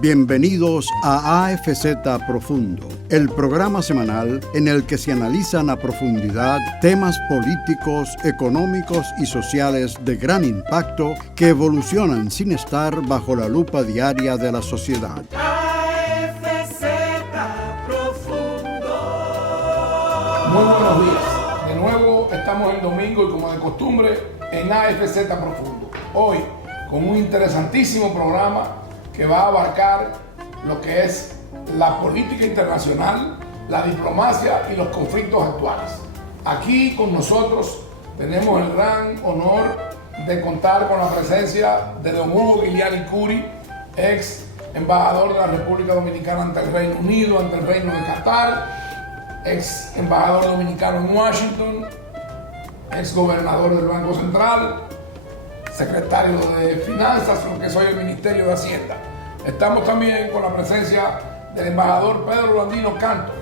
Bienvenidos a AFZ Profundo, el programa semanal en el que se analizan a profundidad temas políticos, económicos y sociales de gran impacto que evolucionan sin estar bajo la lupa diaria de la sociedad. AFZ Profundo. Muy buenos días. De nuevo estamos el domingo y como de costumbre en AFZ Profundo. Hoy con un interesantísimo programa que va a abarcar lo que es la política internacional, la diplomacia y los conflictos actuales. Aquí con nosotros tenemos el gran honor de contar con la presencia de don Hugo Giuliani Curi, ex embajador de la República Dominicana ante el Reino Unido, ante el Reino de Qatar, ex embajador dominicano en Washington, ex gobernador del Banco Central, secretario de Finanzas, lo que soy el Ministerio de Hacienda. Estamos también con la presencia del embajador Pedro Landino Canto,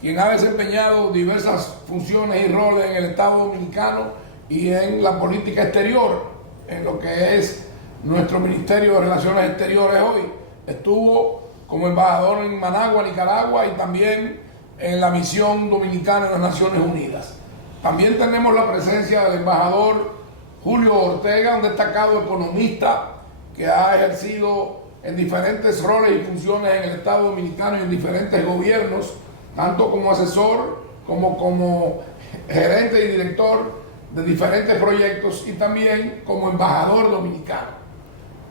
quien ha desempeñado diversas funciones y roles en el Estado Dominicano y en la política exterior, en lo que es nuestro Ministerio de Relaciones Exteriores hoy. Estuvo como embajador en Managua, Nicaragua, y también en la misión dominicana en las Naciones Unidas. También tenemos la presencia del embajador Julio Ortega, un destacado economista que ha ejercido en diferentes roles y funciones en el Estado Dominicano y en diferentes gobiernos, tanto como asesor como gerente y director de diferentes proyectos y también como embajador dominicano.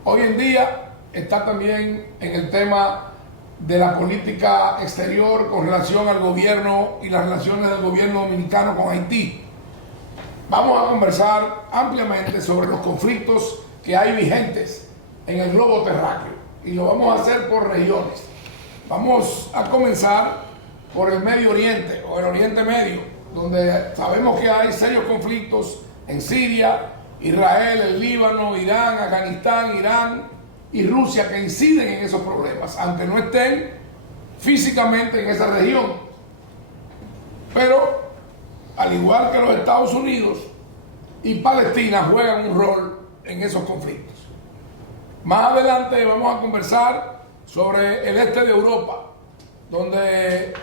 Hoy en día está también en el tema de la política exterior con relación al gobierno y las relaciones del gobierno dominicano con Haití. Vamos a conversar ampliamente sobre los conflictos que hay vigentes en el globo terráqueo y lo vamos a hacer por regiones. Vamos a comenzar por el Medio Oriente o el Oriente Medio, donde sabemos que hay serios conflictos en Siria, Israel, el Líbano, Irán, Afganistán, Irán y Rusia, que inciden en esos problemas, aunque no estén físicamente en esa región. Pero al igual que los Estados Unidos y Palestina juegan un rol en esos conflictos. Más adelante vamos a conversar sobre el este de Europa, donde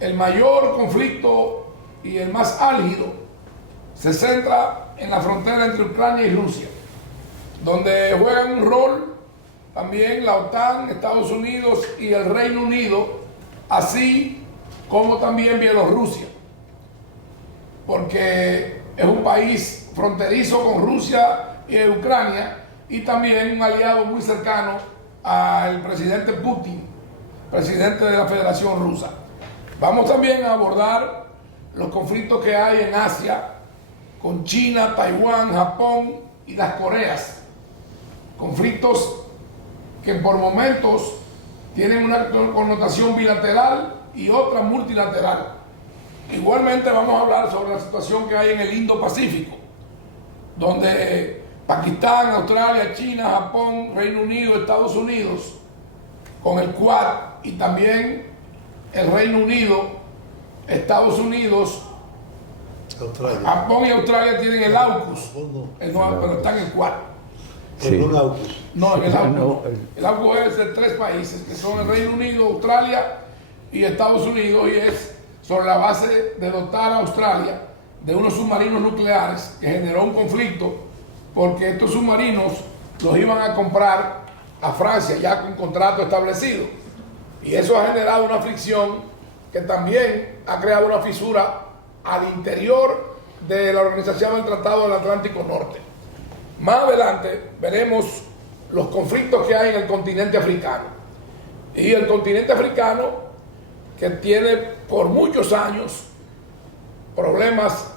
el mayor conflicto y el más álgido se centra en la frontera entre Ucrania y Rusia, donde juegan un rol también la OTAN, Estados Unidos y el Reino Unido, así como también Bielorrusia, porque es un país fronterizo con Rusia y Ucrania y también un aliado muy cercano al presidente Putin, presidente de la Federación Rusa. Vamos también a abordar los conflictos que hay en Asia con China, Taiwán, Japón y las Coreas. Conflictos que por momentos tienen una connotación bilateral y otra multilateral. Igualmente vamos a hablar sobre la situación que hay en el Indo-Pacífico, donde Pakistán, Australia, China, Japón, Reino Unido, Estados Unidos, con el Quad y también el Reino Unido, Estados Unidos, Australia. Japón y Australia tienen el AUKUS, pero están en el Quad. Sí. No, en el AUKUS. El AUKUS es de 3 países, que son el Reino Unido, Australia y Estados Unidos, y es sobre la base de dotar a Australia de unos submarinos nucleares que generó un conflicto porque estos submarinos los iban a comprar a Francia ya con contrato establecido, y eso ha generado una fricción que también ha creado una fisura al interior de la Organización del Tratado del Atlántico Norte. Más adelante veremos los conflictos que hay en el continente africano, y el continente africano que tiene por muchos años problemas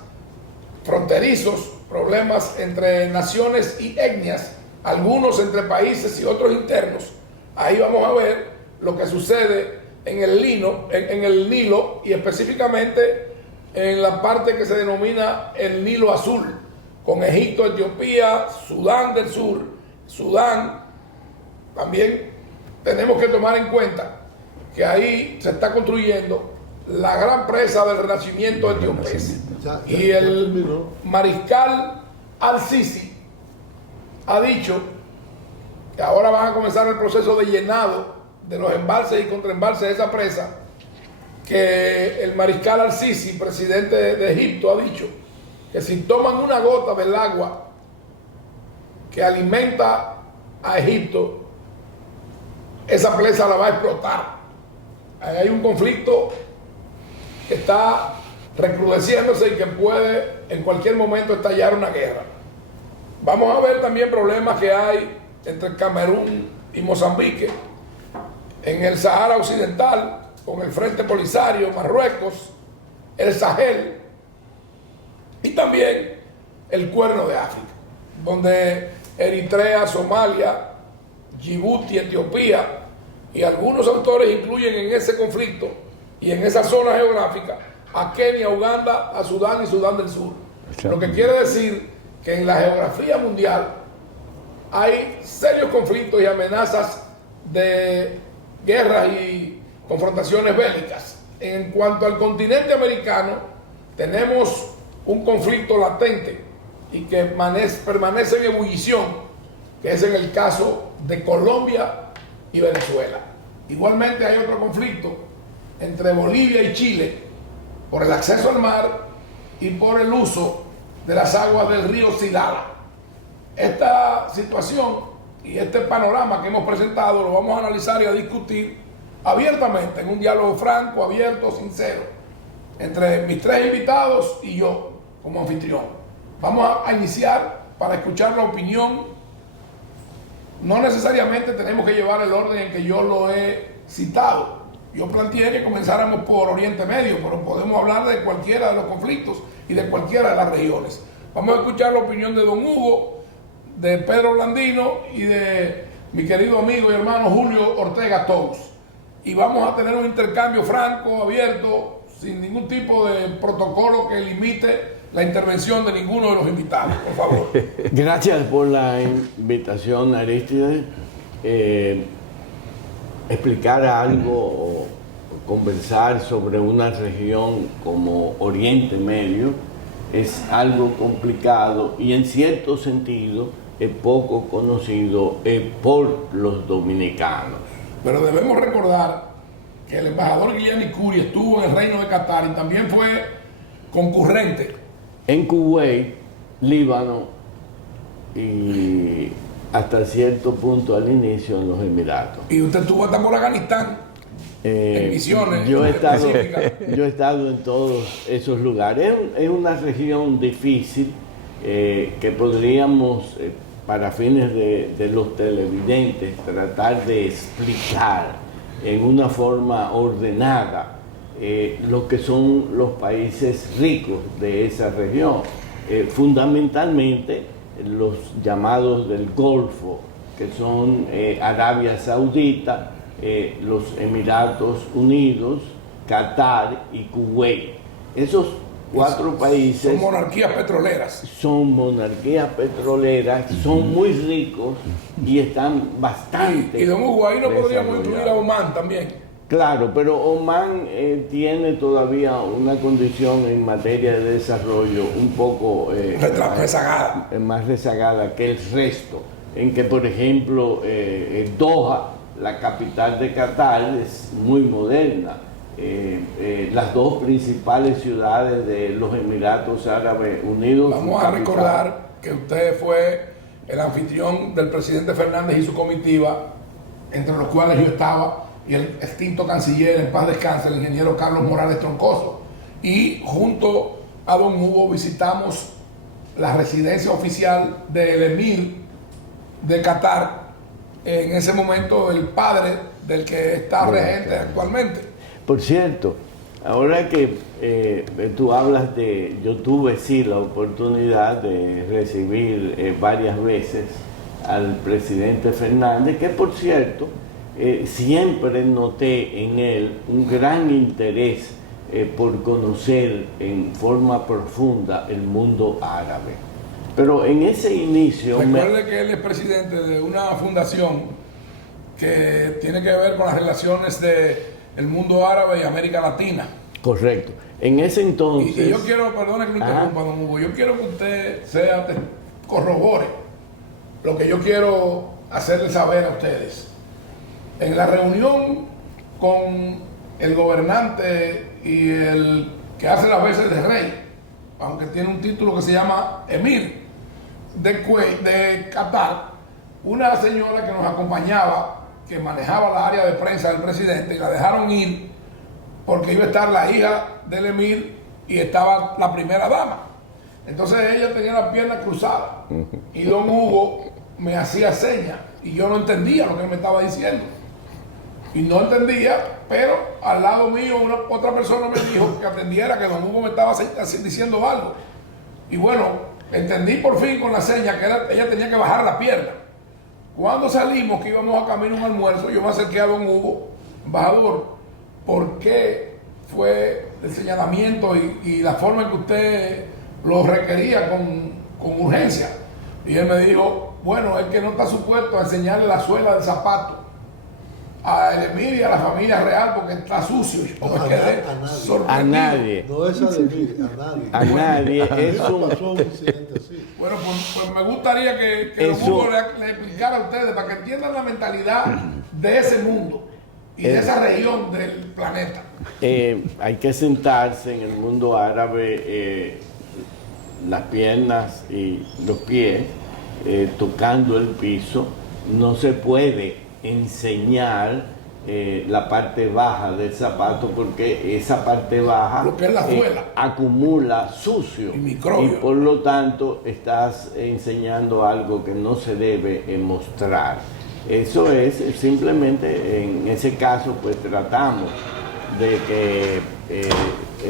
fronterizos, problemas entre naciones y etnias, algunos entre países y otros internos. Ahí vamos a ver lo que sucede en el Nilo y específicamente en la parte que se denomina el Nilo Azul, con Egipto, Etiopía, Sudán del Sur, Sudán. También tenemos que tomar en cuenta que ahí se está construyendo la gran presa del renacimiento etíopes. Y el mariscal al-Sisi ha dicho que ahora van a comenzar el proceso de llenado de los embalses y contraembalses de esa presa, que el mariscal al-Sisi, presidente de Egipto, ha dicho que si toman una gota del agua que alimenta a Egipto, esa presa la va a explotar. Ahí hay un conflicto que está recrudeciéndose y que puede en cualquier momento estallar una guerra. Vamos a ver también problemas que hay entre Camerún y Mozambique, en el Sahara Occidental, con el Frente Polisario, Marruecos, el Sahel y también el Cuerno de África, donde Eritrea, Somalia, Djibouti, Etiopía y algunos autores incluyen en ese conflicto y en esa zona geográfica a Kenia, Uganda, a Sudán y Sudán del Sur. Lo que quiere decir que en la geografía mundial hay serios conflictos y amenazas de guerras y confrontaciones bélicas. En cuanto al continente americano, tenemos un conflicto latente y que permanece en ebullición, que es en el caso de Colombia y Venezuela. Igualmente hay otro conflicto entre Bolivia y Chile por el acceso al mar y por el uso de las aguas del río Silala. Esta situación y este panorama que hemos presentado lo vamos a analizar y a discutir abiertamente, en un diálogo franco, abierto, sincero, entre mis tres invitados y yo como anfitrión. Vamos a iniciar para escuchar la opinión. No necesariamente tenemos que llevar el orden en que yo lo he citado. Yo planteé que comenzáramos por Oriente Medio, pero podemos hablar de cualquiera de los conflictos y de cualquiera de las regiones. Vamos a escuchar la opinión de don Hugo, de Pedro Blandino y de mi querido amigo y hermano Julio Ortega Tous. Y vamos a tener un intercambio franco, abierto, sin ningún tipo de protocolo que limite la intervención de ninguno de los invitados, por favor. Gracias por la invitación, Aristide. Explicar algo o conversar sobre una región como Oriente Medio es algo complicado y en cierto sentido es poco conocido por los dominicanos. Pero debemos recordar que el embajador Guillermo Curi estuvo en el Reino de Qatar y también fue concurrente en Kuwait, Líbano y hasta cierto punto al inicio en los Emiratos. Y usted estuvo hasta por Afganistán en misiones. Yo he estado en todos esos lugares. Es una región difícil que podríamos, para fines de los televidentes, tratar de explicar en una forma ordenada lo que son los países ricos de esa región, fundamentalmente los llamados del Golfo, que son Arabia Saudita, los Emiratos Unidos, Qatar y Kuwait. Esos cuatro países son monarquías petroleras. Son monarquías petroleras, son muy ricos y están bastante. Y don Hugo, ahí no podríamos incluir a Omán también. Claro, pero Omán tiene todavía una condición en materia de desarrollo un poco rezagada. Más rezagada que el resto, en que por ejemplo Doha, la capital de Qatar, es muy moderna. Las dos principales ciudades de los Emiratos Árabes Unidos. Vamos a recordar que usted fue el anfitrión del presidente Fernández y su comitiva, entre los cuales yo estaba, y el extinto canciller, en paz descanse, el ingeniero Carlos Morales Troncoso. Y junto a don Hugo visitamos la residencia oficial del emir de Qatar, en ese momento el padre del que está regente actualmente. Por cierto, ahora que tú hablas de, yo tuve sí la oportunidad de recibir varias veces al presidente Fernández, que por cierto, siempre noté en él un gran interés por conocer en forma profunda el mundo árabe. Pero en ese inicio... Recuerde que él es presidente de una fundación que tiene que ver con las relaciones del mundo árabe y América Latina. Correcto. En ese entonces... Y yo quiero, perdone que me interrumpa, don Hugo, yo quiero que usted corrobore lo que yo quiero hacerle saber a ustedes. En la reunión con el gobernante y el que hace las veces de rey, aunque tiene un título que se llama Emir de Qatar, una señora que nos acompañaba, que manejaba la área de prensa del presidente, y la dejaron ir porque iba a estar la hija del Emir y estaba la primera dama. Entonces ella tenía las piernas cruzadas y don Hugo me hacía señas y yo no entendía lo que él me estaba diciendo. Y no entendía, pero al lado mío otra persona me dijo que atendiera, que don Hugo me estaba diciendo algo. Y bueno, entendí por fin con la seña que ella tenía que bajar la pierna. Cuando salimos, que íbamos a camino a un almuerzo, yo me acerqué a don Hugo, embajador, ¿por qué fue el señalamiento y la forma en que usted lo requería con urgencia? Y él me dijo, bueno, es que no está supuesto a enseñarle la suela del zapato a el Emir y a la familia real porque está sucio. Yo me quedé sorprendido. A nadie. No es a Emir, a nadie. A nadie. Es Pasó un, un incidente así. Bueno, pues me gustaría que don Hugo le explicara a ustedes para que entiendan la mentalidad de ese mundo y de esa región del planeta. Hay que sentarse en el mundo árabe, las piernas y los pies tocando el piso. No se puede enseñar la parte baja del zapato porque esa parte baja lo que es la suela acumula sucio y microbios, y por lo tanto estás enseñando algo que no se debe mostrar. Eso es simplemente, en ese caso pues tratamos de que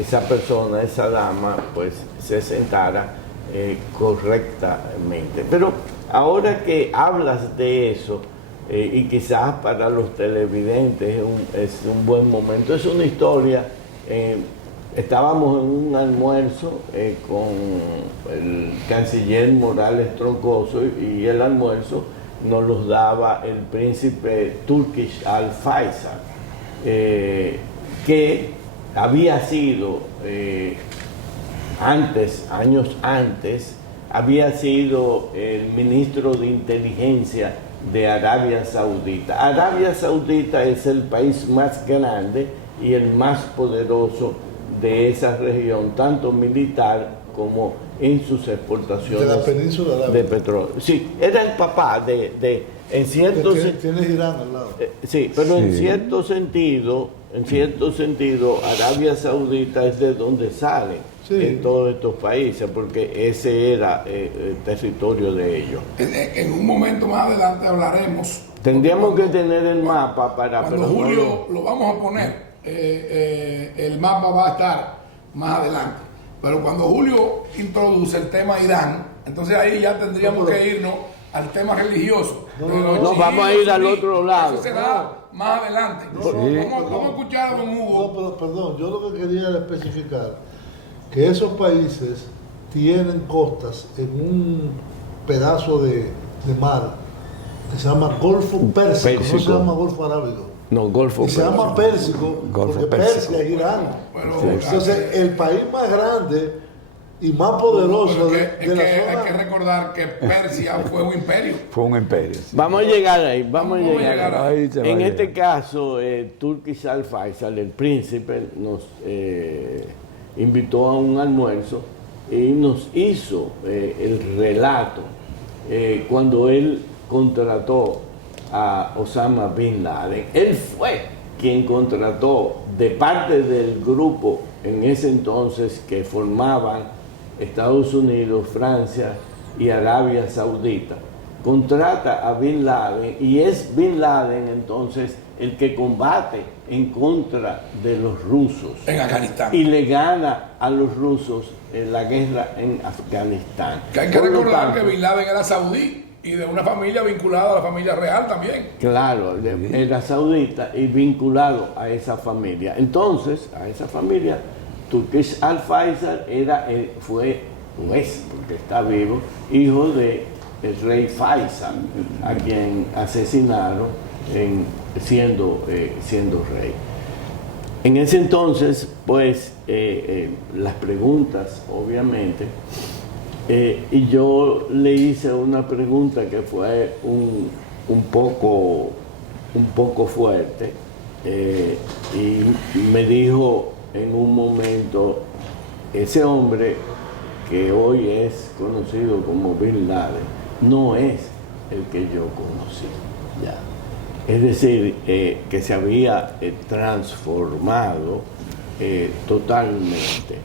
esa persona, esa dama pues se sentara correctamente. Pero ahora que hablas de eso, y quizás para los televidentes es un buen momento, es una historia. Estábamos en un almuerzo con el canciller Morales Troncoso y el almuerzo nos los daba el príncipe Turkish Al Faisal, que había sido años antes, había sido el ministro de inteligencia de Arabia Saudita. Arabia Saudita es el país más grande y el más poderoso de esa región, tanto militar como en sus exportaciones de la península arábiga de petróleo. Sí, era el papá en cierto tienes Irán al lado. sí, pero en cierto sentido, Arabia Saudita es de donde salen en todos estos países, porque ese era el territorio de ellos. En un momento más adelante hablaremos. Tendríamos que tener el mapa para... Cuando Julio lo vamos a poner, el mapa va a estar más adelante. Pero cuando Julio introduce el tema Irán, entonces ahí ya tendríamos que irnos al tema religioso. No, vamos a ir al otro lado. Eso será más adelante. Vamos a escuchar a don Hugo. No, pero perdón, yo lo que quería era especificar que esos países tienen costas en un pedazo de mar que se llama Golfo Pérsico, no se llama Golfo Arábigo. No, Golfo y se llama Pérsico porque Persia es Irán. Entonces, el país más grande y más poderoso de la zona. Hay que recordar que Persia fue un imperio. Fue un imperio. Sí. Vamos a llegar ahí, vamos a llegar ahí. En este caso, Turkish Al Faisal, el príncipe, nos invitó a un almuerzo y nos hizo el relato cuando él contrató a Osama Bin Laden. Él fue quien contrató de parte del grupo en ese entonces que formaban Estados Unidos, Francia y Arabia Saudita. Contrata a Bin Laden y es Bin Laden entonces el que combate en contra de los rusos en Afganistán y le gana a los rusos en la guerra en Afganistán. Que hay que recordar que Bin Laden era saudí y de una familia vinculada a la familia real también. Claro, era saudita y vinculado a esa familia. Entonces, a esa familia, Turkish Al Faisal fue, porque está vivo, hijo de el rey Faisal, a quien asesinaron siendo rey. En ese entonces, pues, las preguntas, obviamente, y yo le hice una pregunta que fue un poco un poco fuerte y me dijo en un momento, ese hombre que hoy es conocido como Bin Laden no es el que yo conocí. Ya. Es decir, que se había transformado totalmente.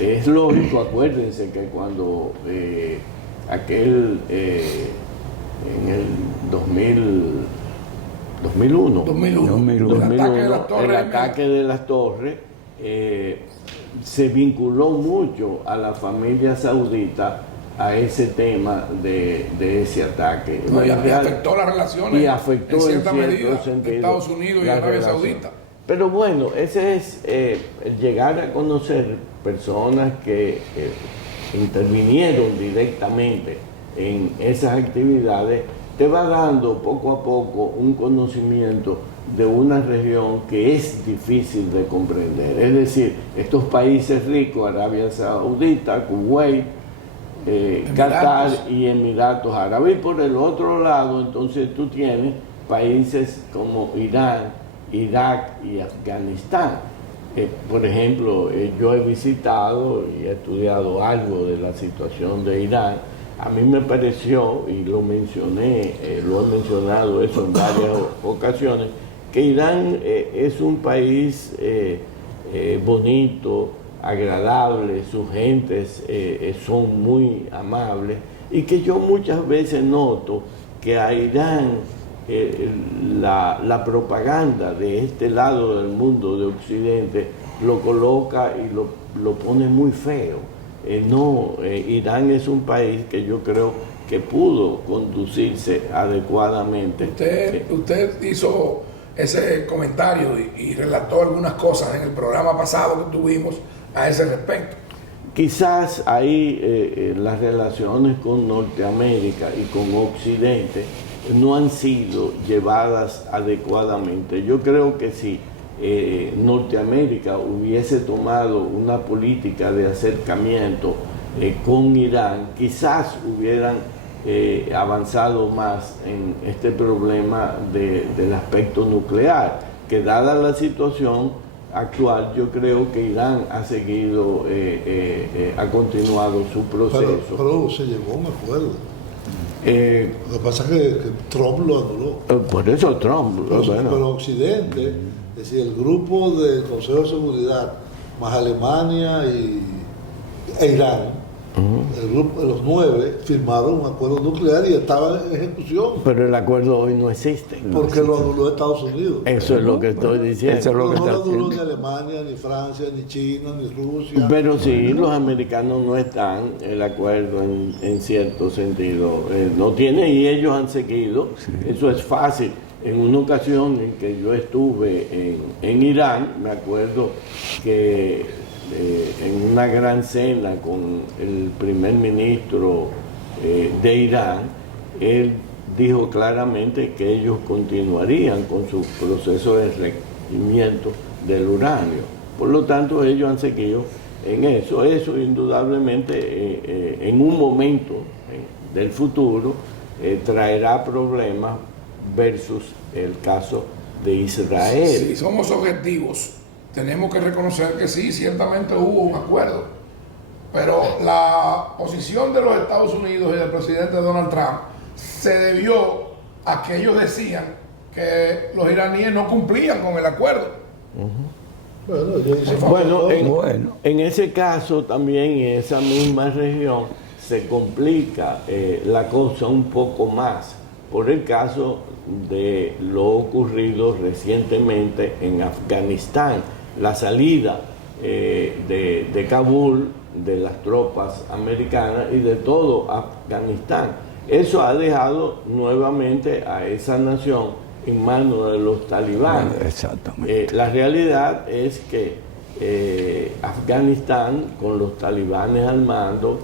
Es lógico, acuérdense que cuando en el 2001, el ataque de las torres, se vinculó mucho a la familia saudita a ese tema de ese ataque. No, y afectó las relaciones y afectó en cierta medida de Estados Unidos y Arabia Saudita. Pero bueno, ese es el llegar a conocer personas que intervinieron directamente en esas actividades, te va dando poco a poco un conocimiento de una región que es difícil de comprender. Es decir, estos países ricos, Arabia Saudita, Kuwait, Qatar y Emiratos Árabes. Y por el otro lado, entonces tú tienes países como Irán, Irak y Afganistán. Por ejemplo, yo he visitado y he estudiado algo de la situación de Irán. A mí me pareció, y lo mencioné, lo he mencionado eso en varias ocasiones, que Irán es un país bonito, agradable, sus gentes son muy amables, y que yo muchas veces noto que a Irán la propaganda de este lado del mundo de Occidente lo coloca y lo pone muy feo. Irán es un país que yo creo que pudo conducirse adecuadamente. Usted hizo ese comentario y relató algunas cosas en el programa pasado que tuvimos a ese respecto. Quizás ahí las relaciones con Norteamérica y con Occidente no han sido llevadas adecuadamente. Yo creo que si Norteamérica hubiese tomado una política de acercamiento con Irán, quizás hubieran avanzado más en este problema del aspecto nuclear, que dada la situación actual, yo creo que Irán ha seguido, ha continuado su proceso. Pero se llegó a un acuerdo. Lo que pasa es que Trump lo anuló. Por eso Trump. Pero Occidente, es decir, el grupo del Consejo de Seguridad, más Alemania e Irán, el grupo de los 9 firmaron un acuerdo nuclear y estaba en ejecución. Pero el acuerdo hoy no existe. Porque lo anuló Estados Unidos. Eso es lo que estoy diciendo. Eso es lo que no lo anuló ni Alemania, ni Francia, ni China, ni Rusia. Pero sí, los americanos no están el acuerdo en cierto sentido. No tiene, y ellos han seguido. Sí. Eso es fácil. En una ocasión en que yo estuve en Irán, me acuerdo que en una gran cena con el primer ministro de Irán, él dijo claramente que ellos continuarían con su proceso de enriquecimiento del uranio. Por lo tanto, ellos han seguido en eso. Eso indudablemente en un momento del futuro traerá problemas versus el caso de Israel. Si somos objetivos, tenemos que reconocer que sí, ciertamente hubo un acuerdo, pero la posición de los Estados Unidos y del presidente Donald Trump se debió a que ellos decían que los iraníes no cumplían con el acuerdo. En ese caso también, en esa misma región, se complica la cosa un poco más por el caso de lo ocurrido recientemente en Afganistán, la salida de Kabul, de las tropas americanas y de todo Afganistán. Eso ha dejado nuevamente a esa nación en manos de los talibanes. Exactamente. La realidad es que Afganistán, con los talibanes al mando,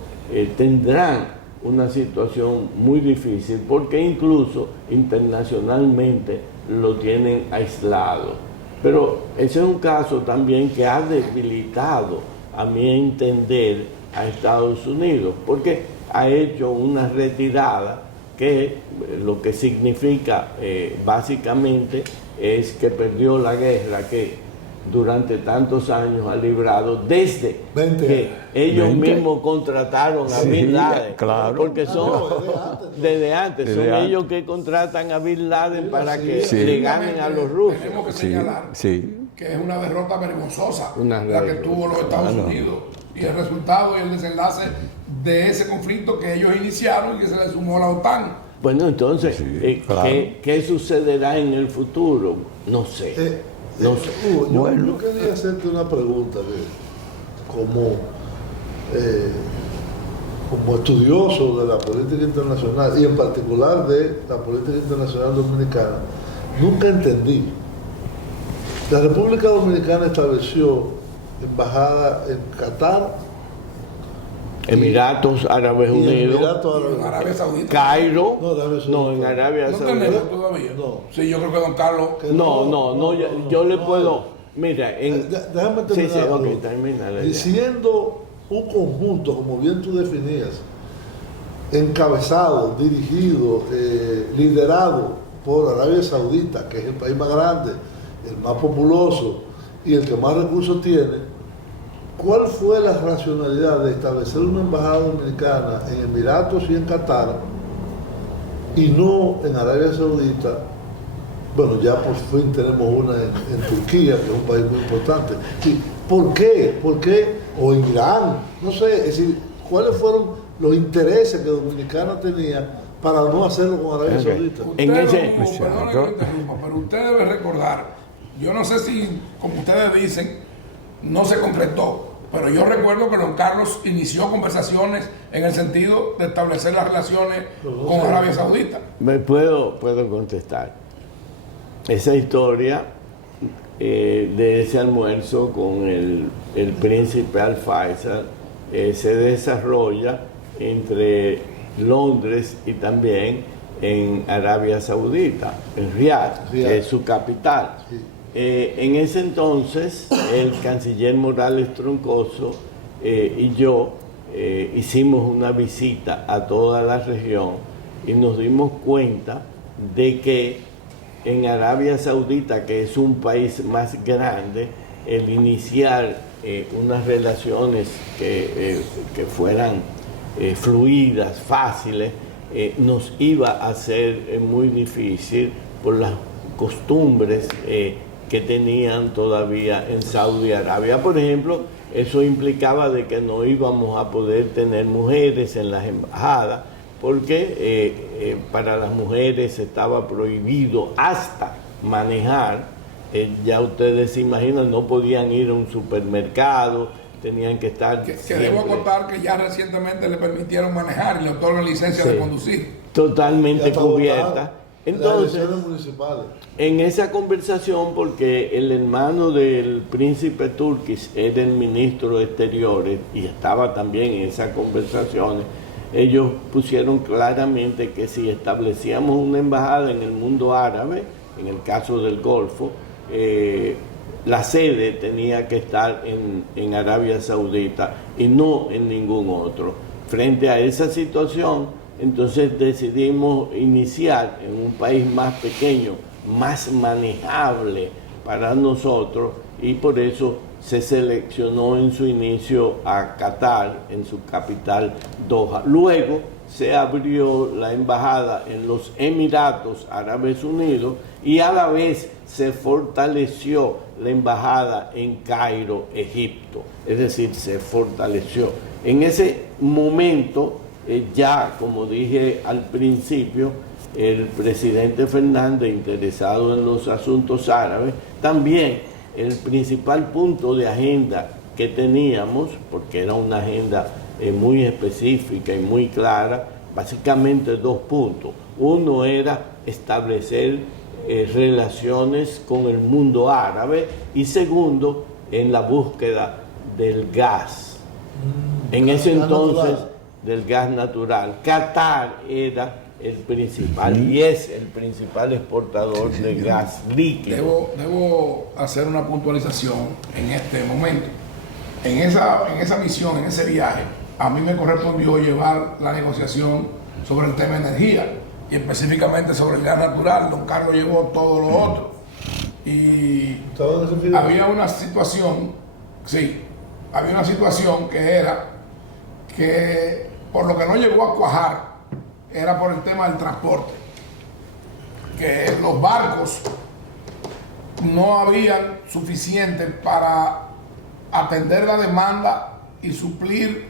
tendrán una situación muy difícil porque incluso internacionalmente lo tienen aislado. Pero ese es un caso también que ha debilitado, a mi entender, a Estados Unidos, porque ha hecho una retirada que lo que significa básicamente es que perdió la guerra que durante tantos años ha librado desde 20 que años. ellos 20. mismos contrataron a Sí, Bin Laden, claro. porque son desde antes, Desde son antes. ellos que contratan a Bin Laden para que Sí. le ganen a los rusos. Tenemos que Sí, señalar sí. que es una derrota vergonzosa Una la que derrota. tuvo los Estados Claro. Unidos y el resultado y el desenlace de ese conflicto que ellos iniciaron y que se le sumó a la OTAN. Bueno, entonces, Sí, claro. ¿qué sucederá en el futuro? No sé. No sé. Hugo, yo, Bueno. yo quería hacerte una pregunta que, como estudioso de la política internacional y en particular de la política internacional dominicana, nunca entendí. La República Dominicana estableció embajada en Qatar Emiratos Árabes y en Unidos, Emiratos Árabes En Unidos. Arabia Saudita. Cairo, No, Arabia Saudita. no, en Arabia ¿No Saudita. tenemos todavía? No. Sí, yo creo que don Carlos... No, yo le puedo, mira, Déjame sí, terminar. ok, Hugo. termina la idea. Diciendo un conjunto, como bien tú definías, encabezado, dirigido, liderado por Arabia Saudita, que es el país más grande, el más populoso y el que más recursos tiene, ¿cuál fue la racionalidad de establecer una embajada dominicana en Emiratos y en Qatar y no en Arabia Saudita? Bueno, ya por fin tenemos una en Turquía, que es un país muy importante. Sí, ¿por qué? ¿Por qué? O en Irán, no sé, es decir, ¿cuáles fueron los intereses que Dominicana tenía para no hacerlo con Arabia Ok. Saudita? Usted, En ese- Hugo, perdone que lo interrumpa, pero usted debe recordar, yo no sé si, como ustedes dicen, no se concretó, pero yo recuerdo que don Carlos inició conversaciones en el sentido de establecer las relaciones con Arabia Saudita. Me puedo contestar. Esa historia de ese almuerzo con el príncipe Al Faisal se desarrolla entre Londres y también en Arabia Saudita, en Riad, que es su capital. Sí. En ese entonces, el canciller Morales Troncoso y yo hicimos una visita a toda la región y nos dimos cuenta de que en Arabia Saudita, que es un país más grande, el iniciar unas relaciones que fueran fluidas, fáciles, nos iba a ser muy difícil por las costumbres que tenían todavía en Saudi Arabia. Por ejemplo, eso implicaba de que no íbamos a poder tener mujeres en las embajadas, porque para las mujeres estaba prohibido hasta manejar. Ya ustedes se imaginan, no podían ir a un supermercado, tenían que estar... Que siempre debo acotar que ya recientemente le permitieron manejar y le otorgan licencia de Sí. conducir. totalmente Ya está cubierta. votado. Las Entonces, elecciones municipales. en esa conversación, porque el hermano del príncipe Turkish era el ministro de Exteriores y estaba también en esas conversaciones, ellos pusieron claramente que si establecíamos una embajada en el mundo árabe, en el caso del Golfo, la sede tenía que estar en Arabia Saudita y no en ningún otro. Frente a esa situación, entonces decidimos iniciar en un país más pequeño, más manejable para nosotros, y por eso se seleccionó en su inicio a Qatar, en su capital Doha. Luego se abrió la embajada en los Emiratos Árabes Unidos y a la vez se fortaleció la embajada en Cairo, Egipto. Es decir, se fortaleció. En ese momento, ya como dije al principio, el presidente Fernández, interesado en los asuntos árabes, también el principal punto de agenda que teníamos, porque era una agenda muy específica y muy clara, básicamente dos puntos. Uno era establecer relaciones con el mundo árabe y segundo, en la búsqueda del gas. En ese gas entonces, natural. del gas natural. Qatar era el principal y es el principal exportador de gas líquido. Debo hacer una puntualización en este momento. En esa misión, en ese viaje, a mí me correspondió llevar la negociación sobre el tema de energía. y específicamente sobre el gas natural. Don Carlos llevó todo lo otro. Y había una situación, había una situación que era que por lo que no llegó a cuajar era por el tema del transporte, que los barcos no habían suficientes para atender la demanda y suplir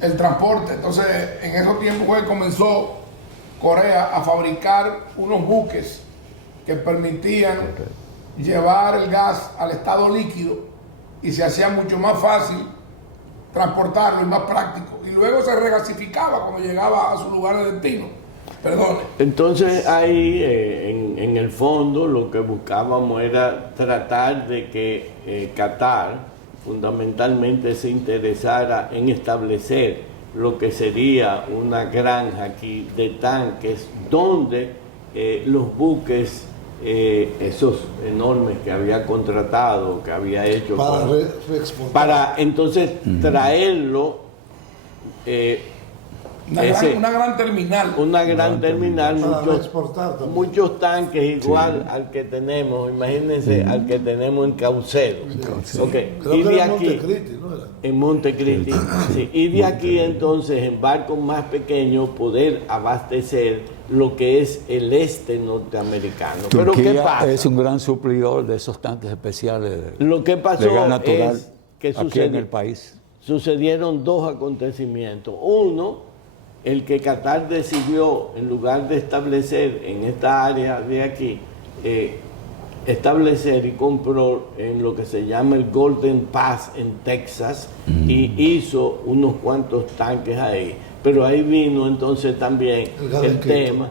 el transporte. Entonces, en esos tiempos fue que comenzó Corea a fabricar unos buques que permitían llevar el gas al estado líquido y se hacía mucho más fácil transportarlo y más práctico. Y luego se regasificaba cuando llegaba a su lugar de destino. Perdone. Entonces ahí en el fondo lo que buscábamos era tratar de que Qatar fundamentalmente se interesara en establecer lo que sería una granja aquí de tanques donde los buques esos enormes que había contratado, que había hecho para reexportar, para entonces traerlo una gran terminal. Una gran terminal, muchos tanques igual al que tenemos, imagínense, al que tenemos en Caucedo. Okay. Creo Y que de era aquí, Montecristi, ¿no era? en Montecristi, sí. Y de aquí entonces en barcos más pequeños poder abastecer lo que es el este norteamericano. Pero ¿qué pasa? Es un gran suplidor de esos tanques especiales Lo que pasó de gas natural es que aquí en el país. Sucedieron dos acontecimientos. Uno, el que Qatar decidió, en lugar de establecer en esta área de aquí, establecer y compró en lo que se llama el Golden Pass en Texas y hizo unos cuantos tanques ahí. Pero ahí vino entonces también el tema.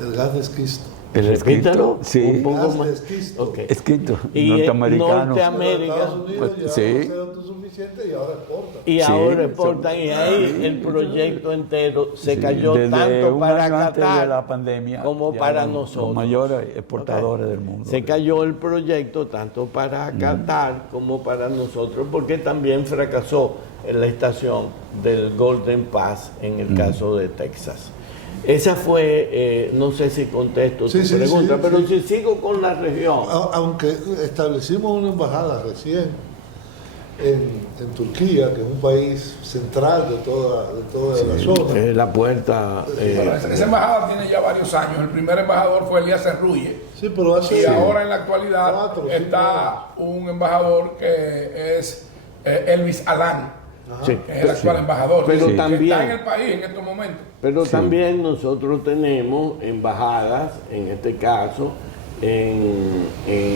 El gas de esquisto. Repítalo, sí. un poco Gas más. de esquisto. Okay. Escrito, Y norteamericano. Norteamérica. Estados Unidos Pues, llevaba sí. autosuficiente y ahora exporta. Y Sí, ahora exportan, y ahí el proyecto entero se cayó Desde tanto un para año antes de Qatar la pandemia, como ya para eran nosotros. Los mayores exportadores del mundo. Se cayó el proyecto tanto para Qatar como para nosotros, porque también fracasó en la estación del Golden Pass en el caso de Texas. Esa fue, no sé si contesto tu pregunta, pero si sigo con la región. Aunque establecimos una embajada recién en Turquía, que es un país central de toda la zona. La puerta. Esa embajada tiene ya varios años. El primer embajador fue Elías Cerrulle. Sí, pero Y ahora en la actualidad 4, está un embajador que es Elvis Alán. Sí, Que es el actual embajador, pero que también, está en el país en estos momentos. Pero también nosotros tenemos embajadas, en este caso, en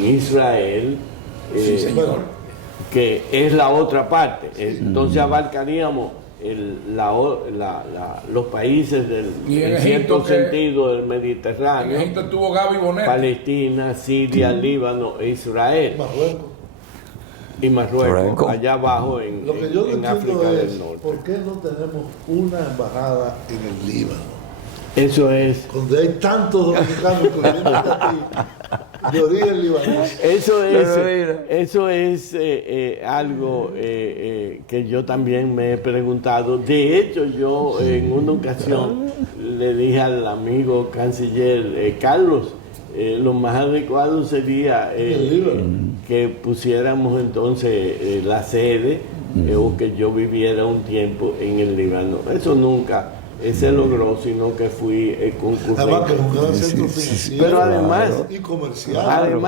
Israel, Sí, señor. que es la otra parte. Entonces abarcaríamos los países Y en en Egipto, cierto sentido del Mediterráneo, En Egipto estuvo Gaby Bonet. Palestina, Siria, Líbano e Israel. Marruecos. Y Marruecos, allá abajo Lo que yo no en entiendo África es del Norte. por qué no tenemos una embajada en el Líbano, Eso es. donde hay tantos dominicanos que vienen aquí de origen libanés. Eso es algo que yo también me he preguntado. De hecho, yo en una ocasión le dije al amigo canciller Carlos, lo más adecuado sería que pusiéramos entonces la sede o que yo viviera un tiempo en el Líbano. Eso nunca se logró, sino que fui concurrente. Además que es un gran centro financiero, Pero además, y comercial.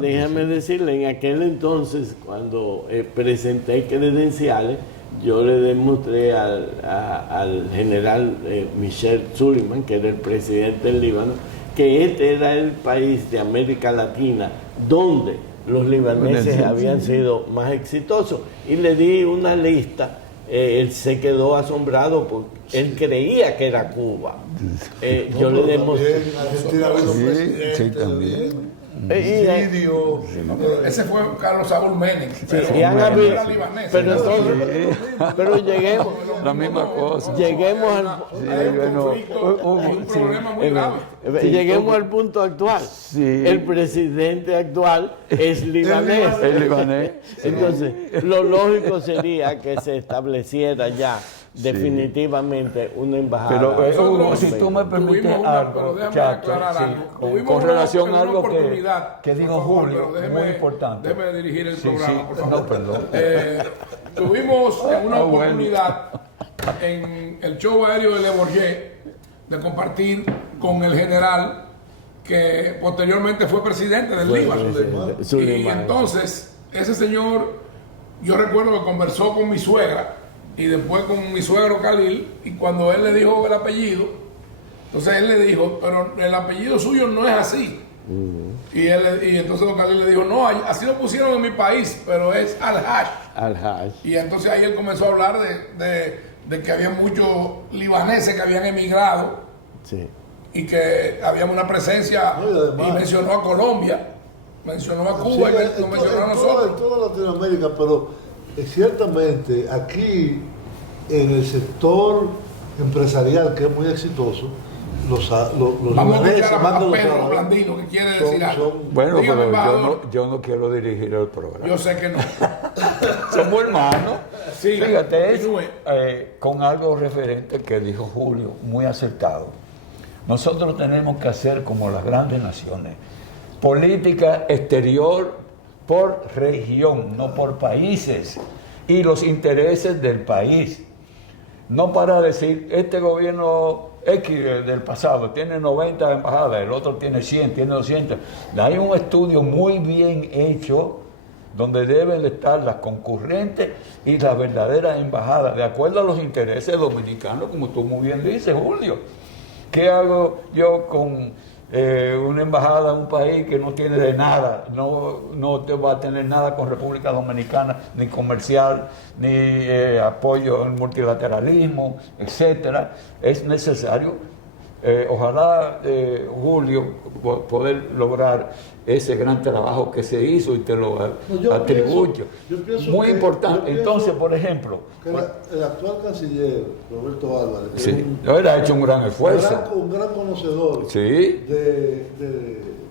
déjame decirle, en aquel entonces, cuando presenté credenciales, yo le demostré al general Michel Suleiman, que era el presidente del Líbano, que este era el país de América Latina donde los libaneses habían sido más exitosos. Y le di una lista. Él se quedó asombrado porque él creía que era Cuba. Yo le demostré. Argentina vino presidente también. Sirio. Ese fue Carlos Saúl Menem. Y han habido, era libanés. pero entonces, pero lleguemos. La misma cosa. Lleguemos al. Hay un conflicto, hay un problema muy grave. Lleguemos al punto actual. Sí. El presidente actual es libanés. El libanés. Entonces, lo lógico sería que se estableciera ya definitivamente una embajada. Pero Nosotros Hugo, si tú me permites pero algo, déjame Chacho, aclarar sí, algo. Tuvimos con relación una a algo oportunidad, que dijo por favor, Julio, pero muy importante. Déjeme dirigir el Sí, programa, sí. por favor. No, perdón. Tuvimos una bueno. oportunidad en el show aéreo de Le Bourget de compartir con el general que posteriormente fue presidente del Líbano. Y Suleiman. entonces, ese señor, yo recuerdo que conversó con mi suegra y después con mi suegro Khalil, y cuando él le dijo el apellido, entonces él le dijo, pero el apellido suyo no es así. Y entonces don Khalil le dijo, no, así lo pusieron en mi país, pero es Al-Haj. Al-Haj. Y entonces ahí él comenzó a hablar de que había muchos libaneses que habían emigrado Sí. y que había una presencia, No, y además- y mencionó a Colombia, mencionó a Sí, Cuba, y en nos mencionó a en nosotros. toda Latinoamérica, pero ciertamente aquí en el sector empresarial, que es muy exitoso, los Vamos a libaneses, escuchar más a que los Pedro árabes, Blandino, que quiere son- decir algo. son- Bueno, Dígame, pero embajador. yo no quiero dirigir el programa. Yo sé que no. Somos hermanos. Sí, Fíjate, es, continúe. con algo referente que dijo Julio, muy acertado. Nosotros tenemos que hacer como las grandes naciones, política exterior por región, no por países, y los intereses del país. No para decir, este gobierno X del pasado tiene 90 embajadas, el otro tiene 100, tiene 200. Hay un estudio muy bien hecho donde deben estar las concurrentes y las verdaderas embajadas, de acuerdo a los intereses dominicanos, como tú muy bien dices, Julio. ¿Qué hago yo con una embajada en un país que no tiene de nada? No te va a tener nada con República Dominicana, ni comercial, ni apoyo al multilateralismo, etcétera. Es necesario, ojalá, Julio, poder lograr ese gran trabajo que se hizo y te lo No, yo atribuyo. pienso Muy que- importante. yo pienso Entonces, por ejemplo, que el actual canciller, Roberto Álvarez, que sí, es él ha hecho un gran esfuerzo. un gran conocedor Sí. de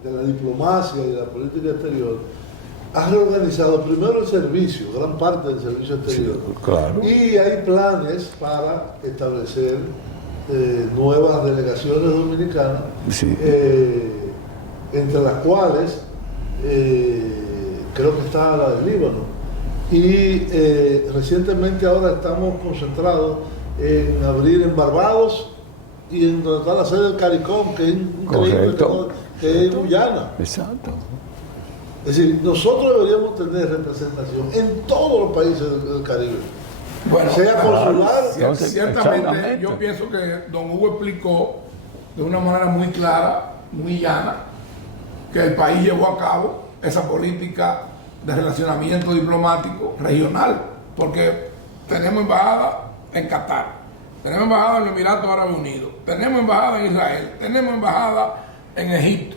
la diplomacia y de la política exterior, ha reorganizado primero el servicio, gran parte del servicio exterior. Claro. Y hay planes para establecer nuevas delegaciones dominicanas, Sí. entre las cuales creo que está la del Líbano. Y recientemente ahora estamos concentrados en abrir en Barbados y en donde está la sede del CARICOM, que es increíble, Correcto. que es Guyana. Exacto. Es decir, nosotros deberíamos tener representación en todos los países del Caribe. Bueno, Sea consular, Entonces, ciertamente exactamente. yo pienso que don Hugo explicó de una manera muy clara, muy llana, que el país llevó a cabo esa política de relacionamiento diplomático regional, porque tenemos embajada en Qatar, tenemos embajada en los Emiratos Árabes Unidos, tenemos embajada en Israel, tenemos embajada en Egipto,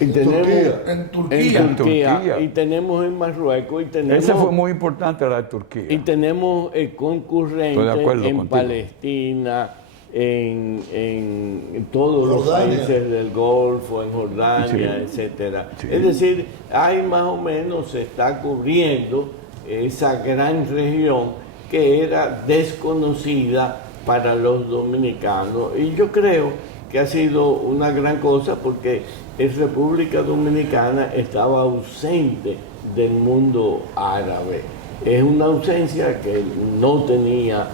Y tenemos Turquía. en Turquía. en Turquía, Turquía. y tenemos en Marruecos, y tenemos, Ese fue muy importante, la de Turquía. y tenemos Estoy concurrentes de acuerdo en contigo. Palestina, en todos los Jordania. países del Golfo, en Jordania, Sí. etcétera. Sí. Es decir, hay más o menos, se está cubriendo esa gran región que era desconocida para los dominicanos, y yo creo que ha sido una gran cosa porque República Dominicana estaba ausente del mundo árabe. Es una ausencia que no tenía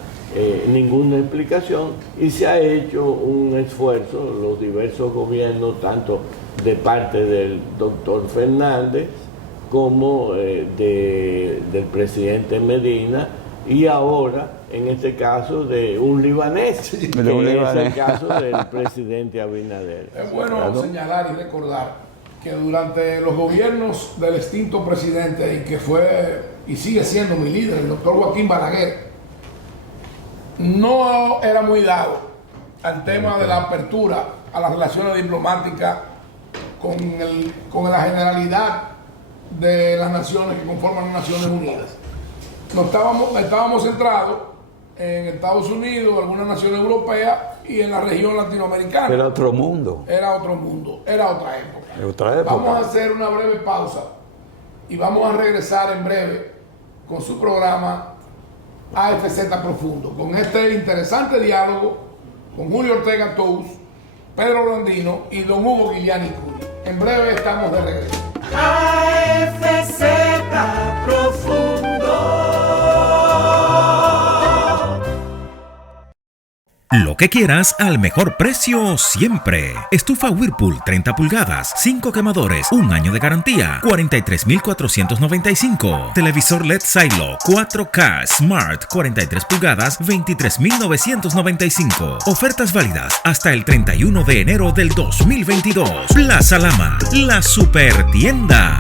ninguna explicación, y se ha hecho un esfuerzo, los diversos gobiernos, tanto de parte del doctor Fernández como del presidente Medina, y ahora, en este caso, de un libanés, que De un es libanés. el caso del presidente Abinader. Es bueno señalar y recordar que durante los gobiernos del extinto presidente, y que fue y sigue siendo mi líder, el doctor Joaquín Balaguer, no era muy dado al tema de la apertura a las relaciones diplomáticas con la generalidad de las naciones que conforman las Naciones Unidas. Estábamos centrados en Estados Unidos, algunas naciones europeas y en la región latinoamericana. Era otro mundo. Era otro mundo, era otra época. Era otra época. Vamos a hacer una breve pausa y vamos a regresar en breve con su programa AFZ Profundo, con este interesante diálogo con Julio Ortega Tous, Pedro Blandino y don Hugo Guiliani Curi. En breve estamos de regreso. AFZ Profundo. Lo que quieras al mejor precio siempre. Estufa Whirlpool 30 pulgadas, 5 quemadores, 1 año de garantía, 43,495. Televisor LED Silo 4K Smart 43 pulgadas, 23,995. Ofertas válidas hasta el 31 de enero del 2022. Plaza Lama, la super tienda.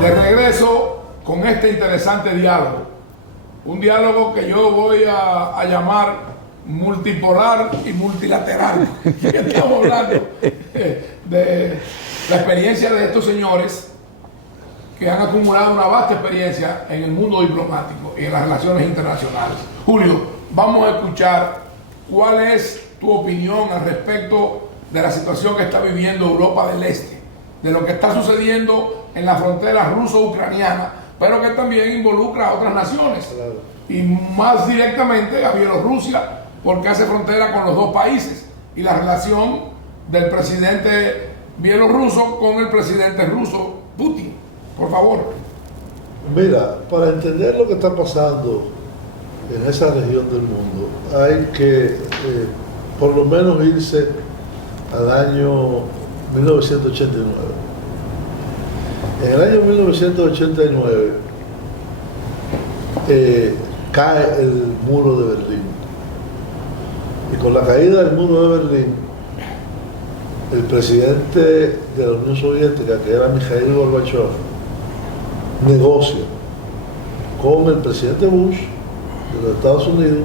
De regreso con este interesante diálogo, un diálogo que yo voy a llamar multipolar y multilateral. Estamos hablando de la experiencia de estos señores que han acumulado una vasta experiencia en el mundo diplomático y en las relaciones internacionales. Julio, vamos a escuchar cuál es tu opinión al respecto de la situación que está viviendo Europa del Este, de lo que está sucediendo en la frontera ruso-ucraniana, pero que también involucra a otras naciones, claro, y más directamente a Bielorrusia, porque hace frontera con los dos países, y la relación del presidente bielorruso con el presidente ruso Putin. Por favor. Mira, para entender lo que está pasando en esa región del mundo, hay que por lo menos irse al año 1989. En el año 1989 cae el muro de Berlín. Y con la caída del muro de Berlín, el presidente de la Unión Soviética, que era Mikhail Gorbachev, negocia con el presidente Bush de los Estados Unidos,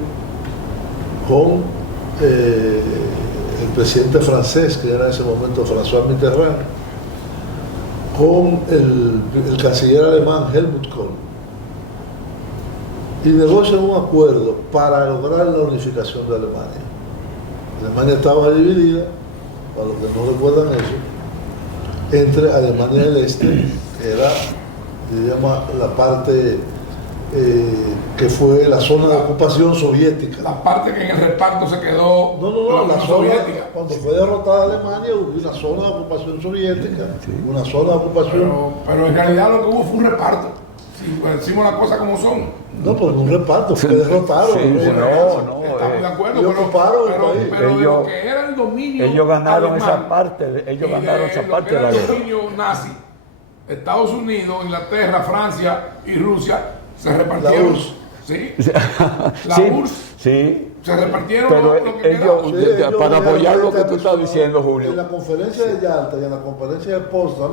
con el presidente francés, que era en ese momento François Mitterrand, con el canciller alemán Helmut Kohl, y negocian un acuerdo para lograr la unificación de Alemania. Alemania estaba dividida, para los que no recuerdan eso, entre Alemania del Este, que era, digamos, la parte que fue la zona de ocupación soviética. La parte que en el reparto se quedó la zona soviética. Cuando fue derrotada Alemania hubo una zona de ocupación soviética, sí, una zona de ocupación... Pero en realidad lo que hubo fue un reparto. Si decimos las cosas como son. No, pero un reparto, fue derrotaron. Sí, estamos de acuerdo, pero ellos, lo que era el dominio ellos ganaron alemán, esa parte, ellos ganaron esa parte de la guerra. El dominio nazi, Estados Unidos, Inglaterra, Francia y Rusia se repartieron. La URSS. Sí. La URSS. Sí. Se repartieron pero lo que ellos para apoyar lo que tú estás diciendo, Julio. En la conferencia de Yalta y en la conferencia de Potsdam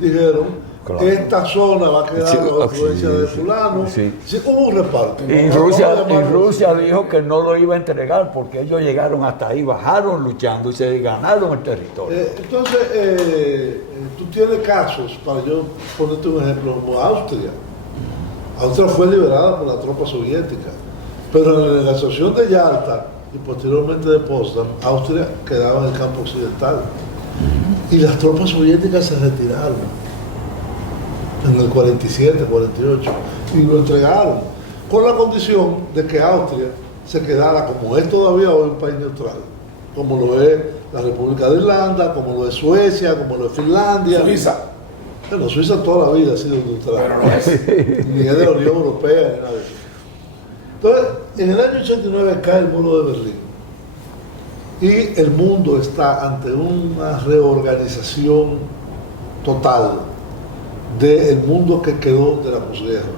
dijeron que esta zona va a quedar bajo influencia de fulano. Sí, hubo un reparto. Y Rusia dijo que no lo iba a entregar porque ellos llegaron hasta ahí, bajaron luchando y se ganaron el territorio. Entonces, tú tienes casos, para yo ponerte un ejemplo, como Austria. Austria fue liberada por la tropa soviética. Pero en la negociación de Yalta y posteriormente de Potsdam, Austria quedaba en el campo occidental. Y las tropas soviéticas se retiraron en el 47, 48, y lo entregaron, con la condición de que Austria se quedara, como es todavía hoy, un país neutral, como lo es la República de Irlanda, como lo es Suecia, como lo es Finlandia. Suiza. Bueno, Suiza toda la vida ha sido neutral. Pero no es. Ni es de la Unión Europea, ni nada de eso. Entonces, en el año 89 cae el muro de Berlín y el mundo está ante una reorganización total del mundo que quedó de la posguerra.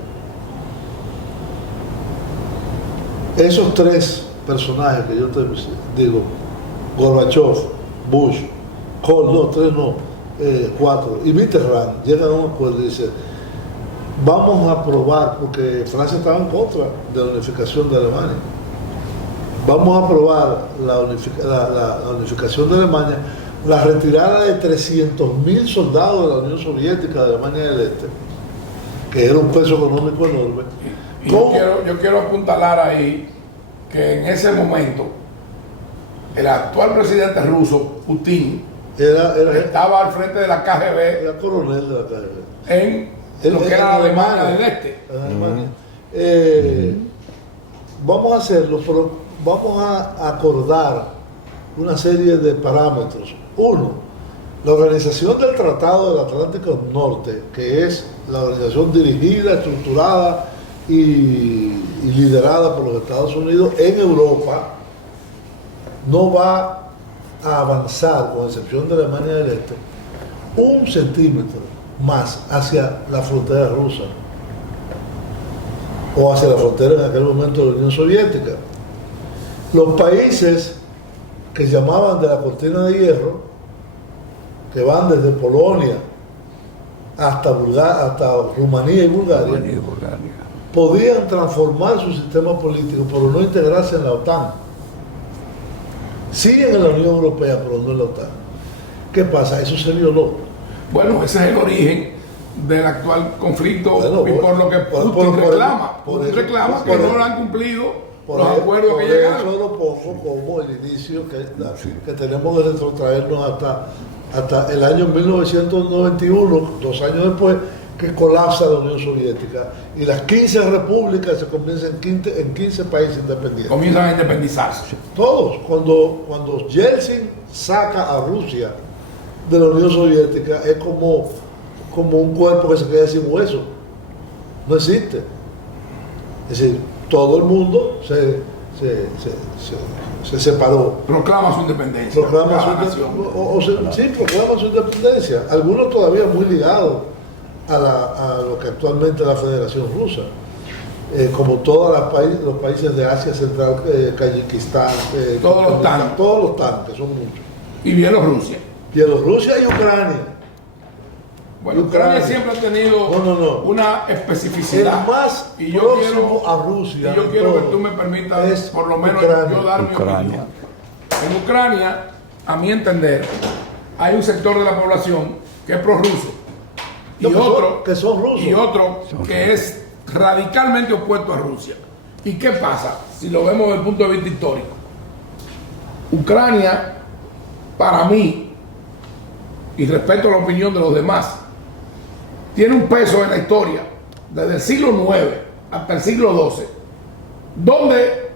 Esos tres personajes que yo te digo, Gorbachev, Bush, Kohl, cuatro, y Mitterrand, llegan a un acuerdo y dicen: vamos a aprobar, porque Francia estaba en contra de la unificación de Alemania, vamos a aprobar la unificación de Alemania, la retirada de 300.000 soldados de la Unión Soviética, de Alemania del Este, que era un peso económico enorme. Y yo quiero apuntalar ahí que en ese momento el actual presidente ruso, Putin, estaba al frente de la KGB. Era coronel de la KGB. En lo que era la Alemania del Este. Vamos a hacerlo, pero vamos a acordar una serie de parámetros. Uno, la organización del Tratado del Atlántico Norte, que es la organización dirigida, estructurada y liderada por los Estados Unidos en Europa, no va a avanzar, con excepción de Alemania del Este, 1 centímetro más hacia la frontera rusa o hacia la frontera en aquel momento de la Unión Soviética. Los países que llamaban de la cortina de hierro, que van desde Polonia hasta Rumanía y Bulgaria, podían transformar su sistema político, pero no integrarse en la OTAN. Siguen en la Unión Europea, pero no en la OTAN. ¿Qué pasa? Eso se violó. Bueno, ese es el origen del actual conflicto, y por lo que Putin reclama que no lo han cumplido los acuerdos que llegaron. Por eso lo pongo como el inicio que tenemos de retrotraernos hasta el año 1991, 2 años después, que colapsa la Unión Soviética y las 15 repúblicas se convierten en 15 países independientes. Comienzan a independizarse. Todos. Cuando Yeltsin saca a Rusia de la Unión Soviética, es como un cuerpo que se queda sin hueso. No existe. Es decir, todo el mundo se separó. Proclama su independencia. Proclama su independencia. Algunos todavía muy ligados a lo que actualmente es la Federación Rusa. Como todos los países de Asia Central, Kazajistán, todos los tanques, son muchos. Y Bielorrusia. Bielorrusia y Ucrania. Bueno, Ucrania siempre ha tenido una especificidad. El más y yo quiero a Rusia. Y yo quiero que tú me permitas, por lo menos, yo dar mi opinión. En Ucrania, a mi entender, hay un sector de la población que es prorruso. Y otro que son rusos. Y otro que es radicalmente opuesto a Rusia. ¿Y qué pasa? Si lo vemos desde el punto de vista histórico. Ucrania, para mí, y respeto a la opinión de los demás, tiene un peso en la historia desde el siglo IX hasta el siglo XII, donde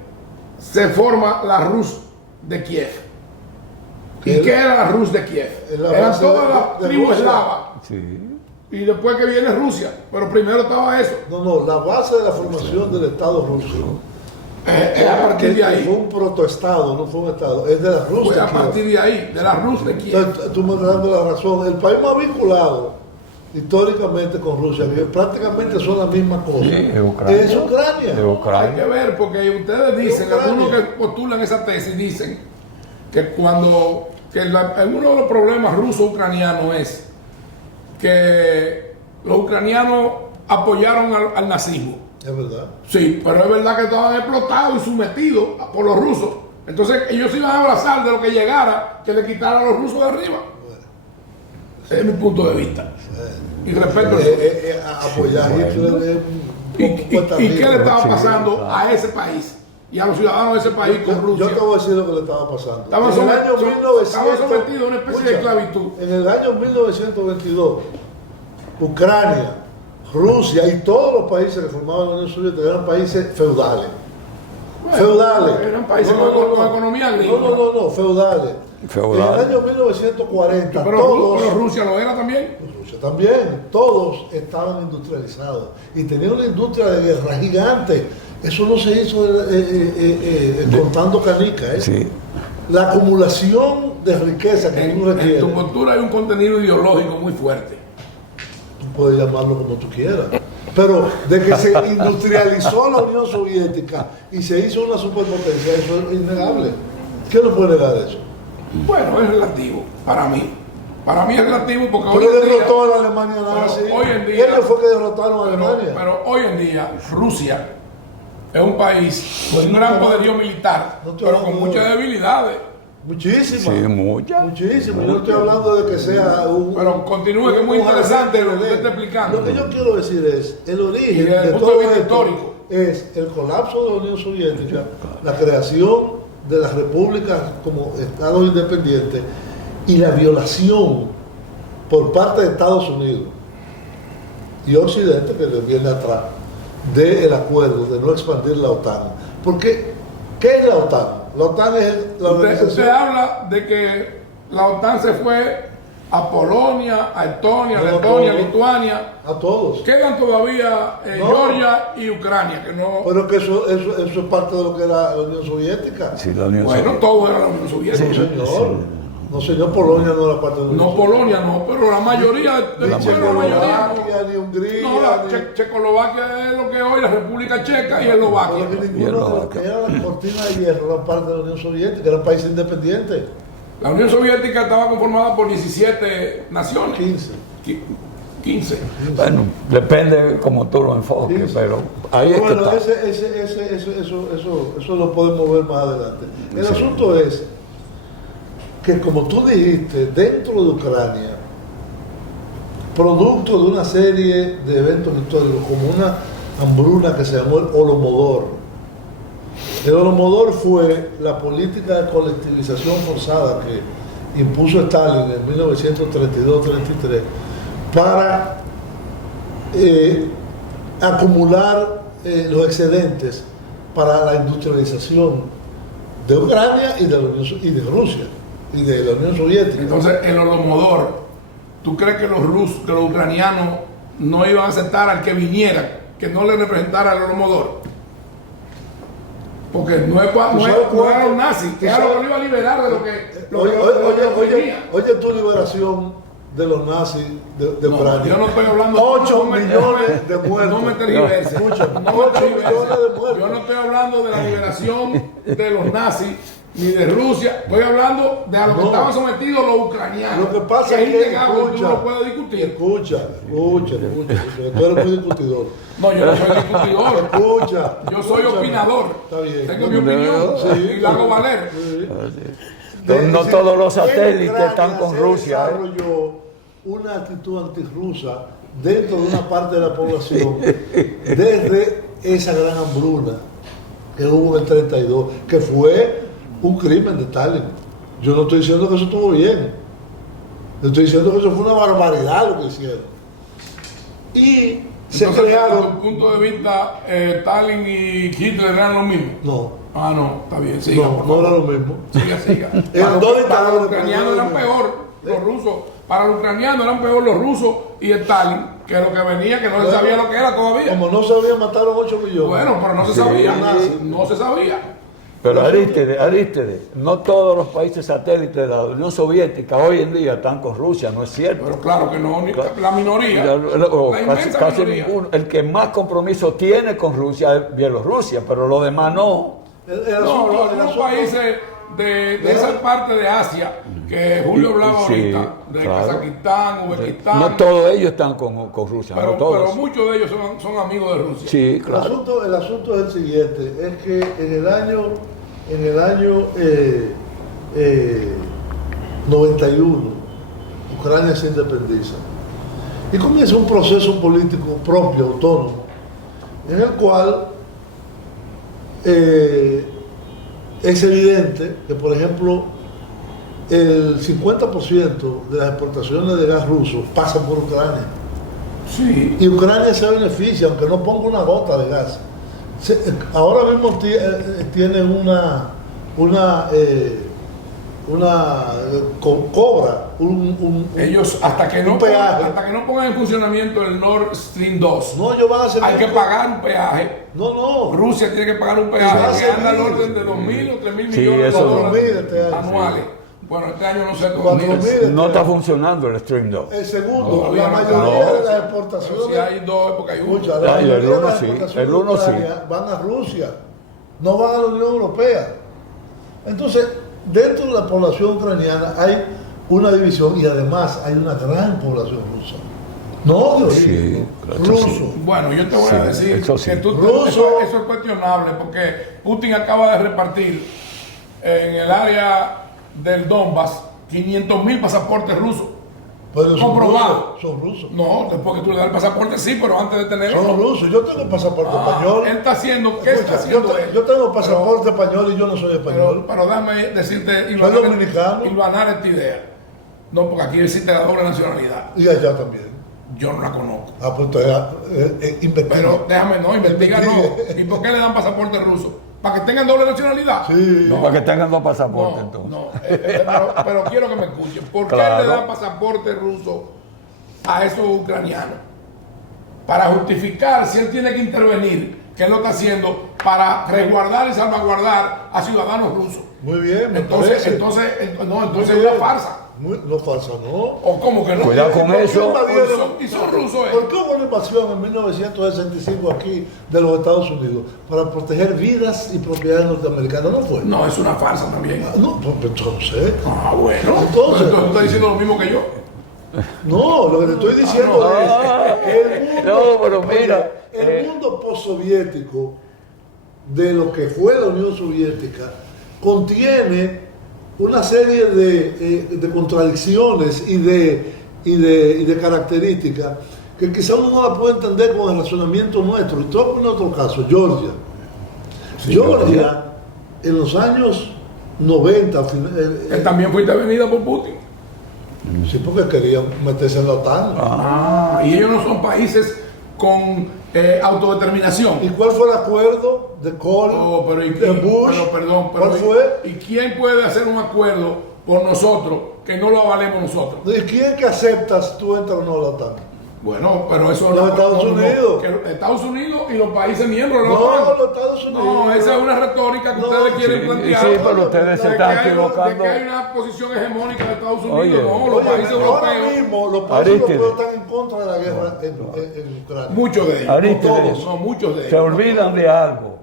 se forma la Rus de Kiev. ¿Y qué era la Rus de Kiev? Eran todas las tribus eslavas. Sí. Y después que viene Rusia, pero primero estaba eso. No, la base de la formación del Estado ruso es a partir de ahí. Fue un protoestado, no fue un Estado, es de la Rus de Kiev. A partir de ahí, de la Rus de Kiev. Entonces, tú me estás dando la razón. El país más vinculado históricamente con Rusia, que prácticamente son la misma cosa, es Ucrania. Hay que ver, porque ustedes dicen, algunos que postulan esa tesis dicen que uno de los problemas ruso-ucranianos es que los ucranianos apoyaron al nazismo. Es verdad. Sí, pero es verdad que estaban explotados y sometidos por los rusos. Entonces ellos iban a abrazar de lo que llegara, que le quitaran a los rusos de arriba. Ese es mi punto de vista. Y respeto apoyar a Hitler. ¿Y qué le estaba pasando a ese país y a los ciudadanos de ese país con Rusia? Yo te voy a decir lo que le estaba pasando. Estaban sometidos a una especie de esclavitud. En el año 1922, Ucrania, Rusia y todos los países que formaban la Unión Soviética eran países feudales. Eran países con economía agrícola. No, feudales. En el año 1940, pero Rusia lo era también. Rusia también, todos estaban industrializados y tenían una industria de guerra gigante. Eso no se hizo cortando canicas. Sí. La acumulación de riqueza que tú requieres. En tu cultura hay un contenido ideológico muy fuerte. Tú puedes llamarlo como tú quieras. Pero de que se industrializó la Unión Soviética y se hizo una superpotencia, eso es innegable. ¿Quién no puede negar eso? Bueno, es relativo, para mí. Para mí es relativo porque hoy en día... derrotó a la Alemania nazi. ¿Quién fue que derrotaron a Alemania? Pero hoy en día, Rusia es un país con un gran poderío militar, pero con muchas debilidades. Muchísimas. Sí, muchas. Muchísimas. Yo no estoy hablando de que sea un... Pero continúe, que es muy interesante lo que usted está explicando. Lo que yo quiero decir es, el origen de todo esto histórico es el colapso de la Unión Soviética, la creación de las repúblicas como estados independientes y la violación por parte de Estados Unidos y Occidente, que le viene atrás, del acuerdo de no expandir la OTAN. Porque, ¿qué es la OTAN? La OTAN es la organización... Usted habla de que la OTAN se fue a Polonia, a Estonia, Letonia, Lituania. A todos. Quedan todavía Georgia y Ucrania, que no... Pero que eso es parte de lo que era la Unión Soviética. Sí, la Unión Bueno, Soviética. todo era la Unión Soviética. No, señor. No, señor, Polonia no era parte de la Unión No, Polonia no, pero la mayoría de Ni la mayoría Checoslovaquia, ni Hungría, no, la ni... Checoslovaquia es lo que hoy la República Checa y Eslovaquia. Pero que ninguno de los que era la cortina de hierro era parte de la Unión Soviética, eran países independientes. La Unión Soviética estaba conformada por 17 naciones. 15. Bueno, depende como tú lo enfoques, Sí. pero ahí es que Bueno, está. eso lo podemos ver más adelante. El asunto es que, como tú dijiste, dentro de Ucrania, producto de una serie de eventos históricos, como una hambruna que se llamó el Holodomor. El Holodomor fue la política de colectivización forzada que impuso Stalin en 1932-33 para acumular los excedentes para la industrialización de Ucrania y de Rusia y de la Unión Soviética. Entonces, el Holodomor, ¿tú crees que los rusos, que los ucranianos no iban a aceptar al que viniera, que no le representara el Holodomor? Porque no era los nazis, que era lo que lo iba a liberar de lo que venía. Oye, tu liberación de los nazis de Ucrania. Yo no estoy hablando 8 millones de muertos. No me tergiverses. Escucha, No me 8 tergiverses. millones de muertos. Yo no estoy hablando de la liberación de los nazis ni de Rusia. Estoy hablando de a lo que estaban sometidos los ucranianos. Lo que pasa es que, innegable, tú no lo puedes discutir. Escucha, tú eres muy discutidor. No, yo no soy discutidor. Escucha. Yo soy opinador. Está bien. Tengo mi opinión Sí. y la hago valer. No todos los satélites Ucrania están con se Rusia. desarrolló una actitud antirrusa dentro de una parte de la población desde esa gran hambruna que hubo en el 32, que fue un crimen de Stalin. Yo no estoy diciendo que eso estuvo bien. Yo estoy diciendo que eso fue una barbaridad lo que hicieron. Y se Entonces, crearon... desde tu punto de vista, Stalin y Hitler eran lo mismo. No, Ah, no, está bien, siga. no, por no favor. era lo mismo. Siga, siga. Eran dos Para dictadores, los ucranianos eran pero no peor los rusos. Para los ucranianos eran peor los rusos y Stalin, que lo que venía, que no se sabía lo que era todavía. Como no sabían, mataron 8 millones. Bueno, pero no se sabía. No se sabía. Pero Arístide, no todos los países satélites de la Unión Soviética hoy en día están con Rusia, no es cierto. Pero claro que no, la minoría. O La inmensa casi minoría. ninguno. El que más compromiso tiene con Rusia es Bielorrusia, pero los demás no. No, los países de esa parte de Asia que Julio hablaba Sí, ahorita, de claro. Kazajistán, Uzbekistán. No todos ellos están con Rusia, no pero todos. muchos de ellos son amigos de Rusia. Sí, El claro. asunto es el siguiente, es que en el año 91 Ucrania se independiza y comienza un proceso político propio, autónomo, en el cual es evidente que, por ejemplo, el 50% de las exportaciones de gas ruso pasan por Ucrania. Sí. Y Ucrania se beneficia, aunque no ponga una gota de gas. Ahora mismo tiene cobra un Ellos, hasta que no peaje. pongan en funcionamiento el Nord Stream 2, No, ellos van a hacer... hay que pagar un peaje. No. Rusia tiene que pagar un Eso peaje hace que anda al mil. orden de 2.000 o 3.000 Sí, millones de eso dólares 4.000 este año, anuales. Bueno, este año no sé 4.000. No está funcionando el Stream 2. El segundo, Todavía la no mayoría está. de las Pero exportaciones... si hay dos, porque hay uno. Escucha, la Ya, mayoría el de uno las sí, exportaciones el uno de Ucrania van a Rusia, no van a la Unión Europea. Entonces, dentro de la población ucraniana hay una división y además hay una gran población rusa. No de origen, Sí, no, claro, ruso. sí. Bueno, yo te voy a decir eso sí. que Ruso. eso es cuestionable porque Putin acaba de repartir en el área del Donbass 500.000 pasaportes rusos. Pero son comprobado. rusos, son rusos. No, después que tú le das el pasaporte, sí, pero antes de tenerlo. Son rusos. Yo tengo pasaporte español. Él está haciendo, ¿qué Escucha, está haciendo él? yo tengo pasaporte español y yo no soy español. Pero déjame decirte, Soy dominicano. Ilvanar esta idea. No, porque aquí existe la doble nacionalidad. Y allá también. Yo no la conozco. Ah, pues entonces, investiga. Pero déjame, no, investiga no. Investigue. ¿Y por qué le dan pasaporte ruso? ¿Para que tengan doble nacionalidad? Sí. No, para que tengan dos pasaportes No, entonces. no. Pero quiero que me escuchen. ¿Por qué Claro. le dan pasaporte ruso a esos ucranianos? Para justificar si él tiene que intervenir, que él lo está haciendo para resguardar y salvaguardar a ciudadanos rusos. Muy bien, me Entonces parece. entonces Muy es una bien. farsa. No falsa, no. ¿O cómo que no? Cuidado con ¿Por qué eso. invadieron? Y son rusos, ¿Por qué hubo una invasión en 1965 aquí de los Estados Unidos? Para proteger vidas y propiedades norteamericanas, ¿no fue? No, es una farsa también. No, pues entonces. Ah, bueno. Entonces- tú estás diciendo lo mismo que yo. No, lo que te estoy diciendo es que el mundo, No, pero mira, el mundo postsoviético de lo que fue la Unión Soviética contiene una serie de contradicciones y de características que quizá uno no la puede entender con el razonamiento nuestro. Y te voy a poner otro caso, Georgia. Georgia, en los años 90, Él también fue intervenida por Putin. sí, porque querían meterse en la OTAN. Y ellos no son países con autodeterminación. ¿Y cuál fue el acuerdo de Cole, Oh, pero ¿y de quién? Bush? Perdón, ¿Cuál fue? ¿Y quién puede hacer un acuerdo por nosotros que no lo avalemos nosotros? ¿Y quién que aceptas tú entras o no a la OTAN? Bueno, pero eso Los Estados Unidos. que Estados Unidos y los países miembros de la No, OTAN. los Estados Unidos. No, esa es una retórica que No, ustedes quieren sí, plantear. sí, pero ustedes se De están que hay equivocando. De que hay una posición hegemónica de Estados Unidos. Oye, no, los Oye, países ahora europeos, mismo los países Arístides. europeos están en contra de la guerra en Ucrania. muchos de ellos. Arístides. No, muchos de ellos. Se olvidan de algo.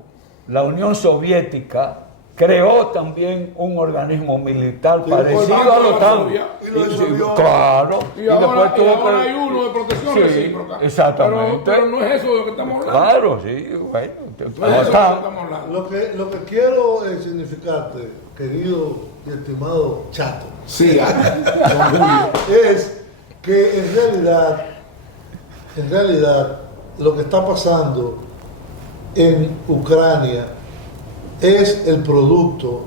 La Unión Soviética creó también un organismo militar Sí, parecido por a la tanto, OTAN. Varsovia. Y lo disolvió. Claro. Y ahora, tuvo ahora que- hay uno de protección Sí, recíproca. exactamente. Pero no es eso de lo que estamos hablando. Claro, sí. Bueno, No es eso de lo que OTAN. estamos hablando. Lo que quiero significarte, querido y estimado Chato, Sí, don Julio. es que en realidad, lo que está pasando en Ucrania es el producto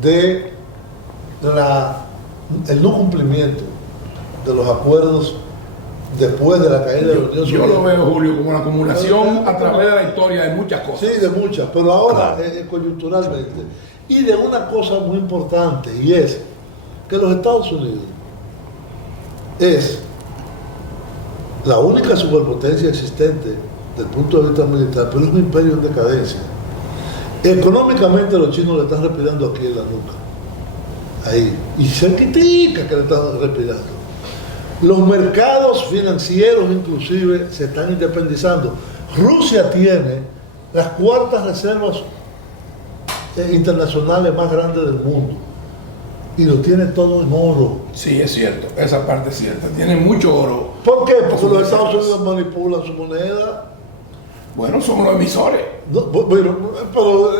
de el no cumplimiento de los acuerdos después de la caída de la Unión Yo Soviética. lo veo, Julio, como una acumulación a través de la historia de muchas cosas. Sí, de muchas, pero ahora coyunturalmente. Y de una cosa muy importante, y es que los Estados Unidos es la única superpotencia existente desde el punto de vista militar, pero es un imperio en decadencia. Económicamente los chinos le están respirando aquí en la nuca. Ahí. Y cerquitica que le están respirando. Los mercados financieros inclusive se están independizando. Rusia tiene las cuartas reservas internacionales más grandes del mundo. Y lo tiene todo en oro. Sí, es cierto, esa parte es cierta. Tiene mucho oro. ¿Por qué? Porque los Estados Unidos manipulan su moneda. Bueno, somos los emisores. No, bueno, pero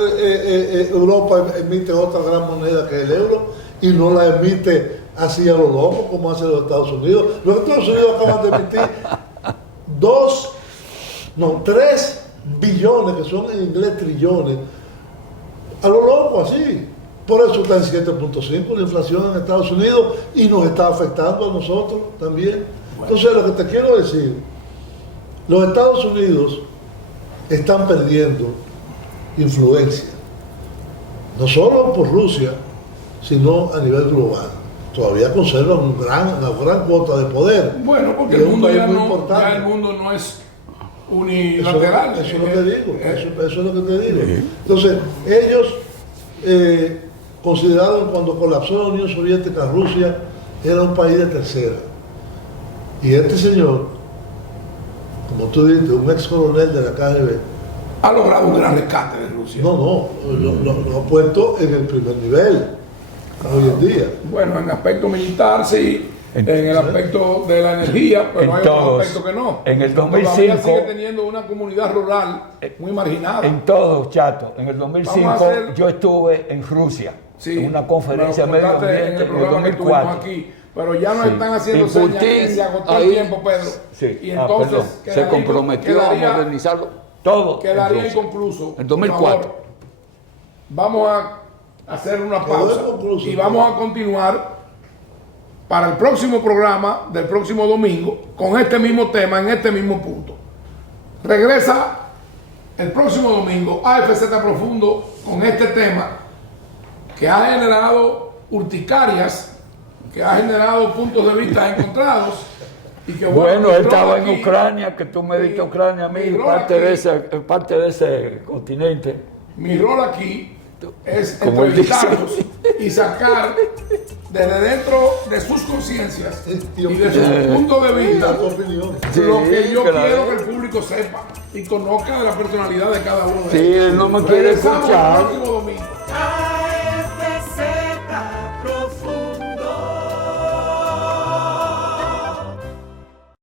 Europa emite otra gran moneda que el euro y no la emite así a lo loco como hacen los Estados Unidos. Los Estados Unidos acaban de emitir 3 billones, que son en inglés trillones, a lo loco así. Por eso está en 7.5 la inflación en Estados Unidos y nos está afectando a nosotros también. Entonces, lo que te quiero decir, los Estados Unidos están perdiendo influencia, no solo por Rusia, sino a nivel global. Todavía conservan una gran cuota de poder. Bueno, porque Y el es un mundo país ya muy no, importante. ya el mundo no es Eso unilateral. es lo que digo, eso es lo que te digo. Entonces, ellos consideraron cuando colapsó la Unión Soviética, Rusia era un país de tercera. Y este señor, como tú dices, un ex coronel de la KGB, Ha logrado un gran rescate de Rusia. lo ha puesto en el primer nivel hoy en día. Bueno, en aspecto militar sí, en el aspecto de la energía, pero En hay otro todos. aspecto que no. En el Todavía 2005 sigue teniendo una comunidad rural muy marginada. En todo, chato. En el 2005 Vamos a hacer- yo estuve en Rusia, Sí, en una conferencia de me lo medio contaste ambiente en el en el programa que tuvimos 2004. aquí. Pero ya nos Sí. están haciendo Y señas Putin, que se agotó el ahí- tiempo, Pedro. Sí. Y entonces Perdón. Se comprometió a modernizarlo todo. Quedaría entonces, inconcluso. En 2004. Por favor, vamos a hacer una Quedó pausa inconcluso, y vamos a continuar para el próximo programa del próximo domingo con este mismo tema en este mismo punto. Regresa el próximo domingo AFZ Profundo con este tema que ha generado urticarias, que ha generado puntos de vista encontrados y que Bueno, mi él rol estaba en aquí- Ucrania, que tú me diste Ucrania a mí, mi rol parte aquí- de ese continente. Mi rol aquí es Como él dice. entrevistarlos y sacar desde dentro de sus conciencias y de sus puntos de vista Tu opinión. Sí, lo que yo claro. quiero que el público sepa y conozca de la personalidad de cada uno de Sí, ellos. él no me quiere Regresamos el escuchar. próximo